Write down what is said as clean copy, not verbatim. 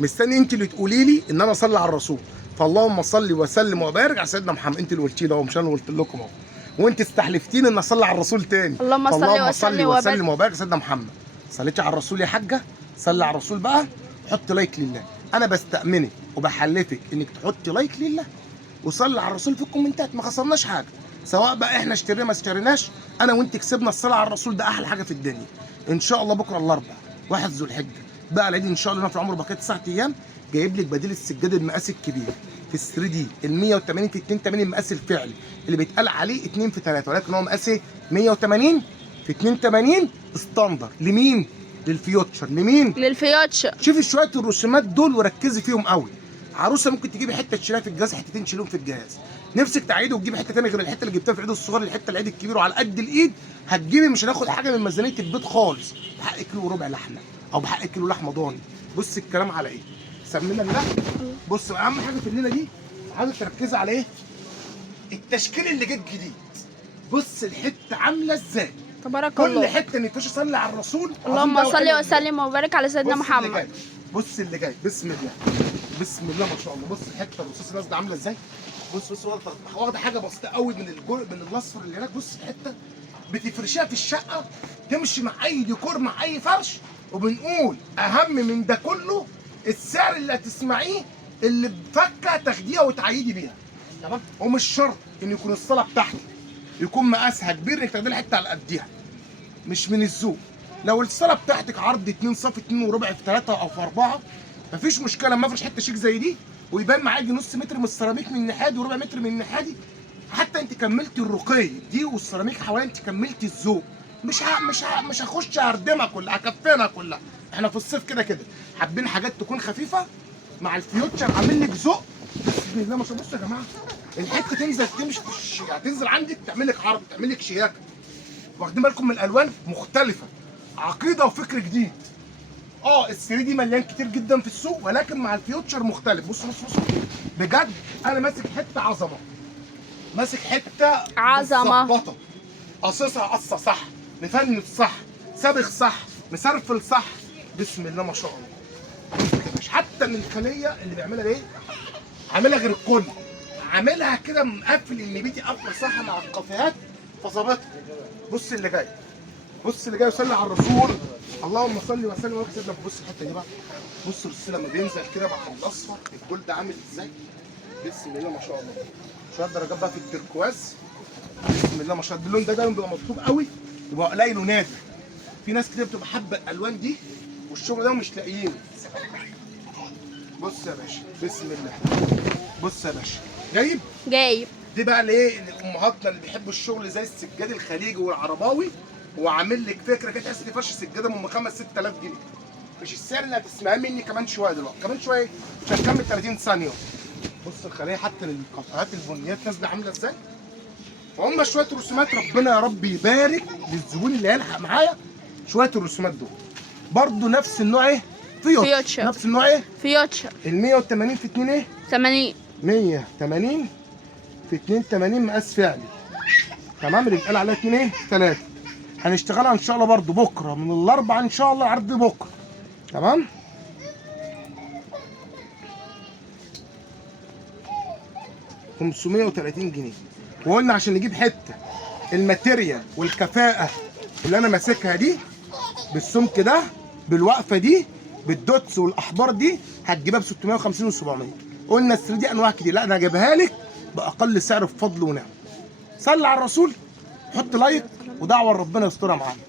مستني انت اللي تقولي لي ان انا اصلي على الرسول. فاللهم صل وسلم وبارك على سيدنا محمد. انت اللي قلتي لي اهو، مش انا اللي قلت لكم اهو، وانت استحلفتيني ان اصلي على الرسول تاني. اللهم صل فاللهم وسلم وسلم وبارك على سيدنا محمد. صليتي على الرسول يا حاجه؟ صلي على الرسول بقى، حط لايك لله. انا بستأمنك وبحلفك انك تحطي لايك لله وصلي على الرسول في الكومنتات. ما خسرناش حاجه، سواء بقى احنا اشترينا ما اشتريناش، انا وانت كسبنا الصلاه على الرسول. ده احلى حاجه في الدنيا. ان شاء الله بكره الاربعاء 1 ذو الحجه بقى العيد ان شاء الله. في العمر بقيت 9 ايام، جايب لك بديل السجاد المقاس الكبير في ال 3 دي ال 180 في 82 المقاس الفعلي اللي بيتقال عليه 2 في 3، ولكن هو مقاس 180 في 82 ستاندر. لمين؟ للفيوتشر. لمين؟ للفيوتشر. شوفي شويه الرسومات دول وركزي فيهم قوي. عروسه ممكن تجيبي حته تشيلها في الجهاز، حتتين تشيلهم في الجهاز. نفسك تعيدي وتجيبي حته ثانيه غير الحته اللي جبتها في العيد الصغير، الحته العيد الكبير وعلى قد الايد هتجيبي. مش هناخد حاجه من ميزانيه البيت خالص، بحق كيلو وربع لحمه او بحق كيلو لحمه ضاني. بص الكلام على ايه؟ سمينا الله. بص اهم حاجه في الليله دي عايزك تركزي على ايه؟ التشكيل اللي جه جديد. بص الحته عامله ازاي؟ تبارك كل الله. حته نخش صلي على الرسول. اللهم صل وسلم وبارك على سيدنا محمد. بص اللي جاي، بسم الله بسم الله ما شاء الله. بص الحته الرصاص نازله عامله ازاي؟ بص واخده حاجه بسيطه قوي من الاصفر اللي هناك. بص الحته بتفرشيها في الشقه، تمشي مع اي ديكور مع اي فرش. وبنقول اهم من ده كله السعر اللي هتسمعيه، اللي بفكه تاخديها وتعيدي بيها. تمام؟ ومش شرط ان يكون الصلاه بتاعتك يكون مقاسها كبير انك تاخدي حته على قديها، مش من الذوق. لو الصاله بتاعتك عرض 2 صف 2 وربع في 3 او في 4 مفيش مشكله. لما افرش حته شيك زي دي ويبان معاكي نص متر من السيراميك من الناحيه دي وربع متر من الناحيه دي، حتى انت كملتي الرقي دي والسيراميك حوالي، انت كملتي الذوق. مش هخش اردمها كلها، هكفينا كلها. احنا في الصيف كده كده حابين حاجات تكون خفيفه مع الفيوتشر، عامل لك ذوق. بسم الله ما شاء الله. بصوا يا جماعه الحته تنزل تمشي هتنزل عندك تعمل لك عرض، تعمل لك شياكه. واخدين بالكم من الالوان مختلفه، عقيده وفكر جديد. ال 3 دي مليان كتير جدا في السوق، ولكن مع الفيوتشر مختلف. بص بجد انا ماسك حته عظمه، ماسك حته عظمه مظبطه، قصصها قصه صح، مفند صح، سابغ صح، مسرفل صح. بسم الله ما شاء الله. مش حتى من الخليه اللي بيعملها ايه؟ عاملها غير الكل، عاملها كده مقفل ان بيتي قفله صح مع الكافيهات فظابطها. بص اللي جاي، بص اللي جاي. وصلي على الرسول. اللهم صل وسلم وبارك على سيدنا. بص الحته دي بقى، بص الرسول لما بينزل كده مع الاصفر الجولد عامل ازاي؟ بسم الله ما شاء الله. شويه درجات بقى في التركواز. بسم الله ما شاء الله. اللون ده دايما بيبقى مطلوب قوي، يبقى قليل ونادر. في ناس كتير بتبقى حابه الالوان دي والشغل ده ومش لاقيينه. بص يا باشا بسم الله. بص يا باشا جايب دي بقى لايه؟ لامهاتنا اللي بيحبوا الشغل زي السجاد الخليجي والعرباوي. وعامل لك فكره كده تحس ان فرش سجاده من 5 6000 جنيه. مش السعر اللي هتسمعيه مني كمان شويه دلوقتي، كمان شويه مش هنكمل 30 ثانيه. بص الخليه حتى القطعات البنيات نازله عامله ازاي. وهم شويه رسومات، ربنا يا رب يبارك للزبون اللي هيلحق معايا. شويه الرسومات دول برضو نفس النوع ايه؟ فيوتشر. نفس النوع ايه؟ فيوتشر. ال 180 في 2 ايه؟ 80. 180 في 82 مقاس فعلي. تمام؟ اللي بيتقال عليها 2 ايه؟ 3. هنشتغلها ان شاء الله برضو بكره من الاربعاء ان شاء الله، عرض بكره. تمام؟ ب 530 جنيه. وقلنا عشان نجيب حته الماتيريال والكفاءه اللي انا ماسكها دي بالسمك ده بالوقفه دي بالدوتس والاحبار دي، هتجيبها ب 650 و 700. قلنا ال 3 دي انواع كتير، لا انا هجيبها لك باقل سعر بفضل ونعم. صلي على الرسول، حط لايك ودعوه ربنا يسترها معانا.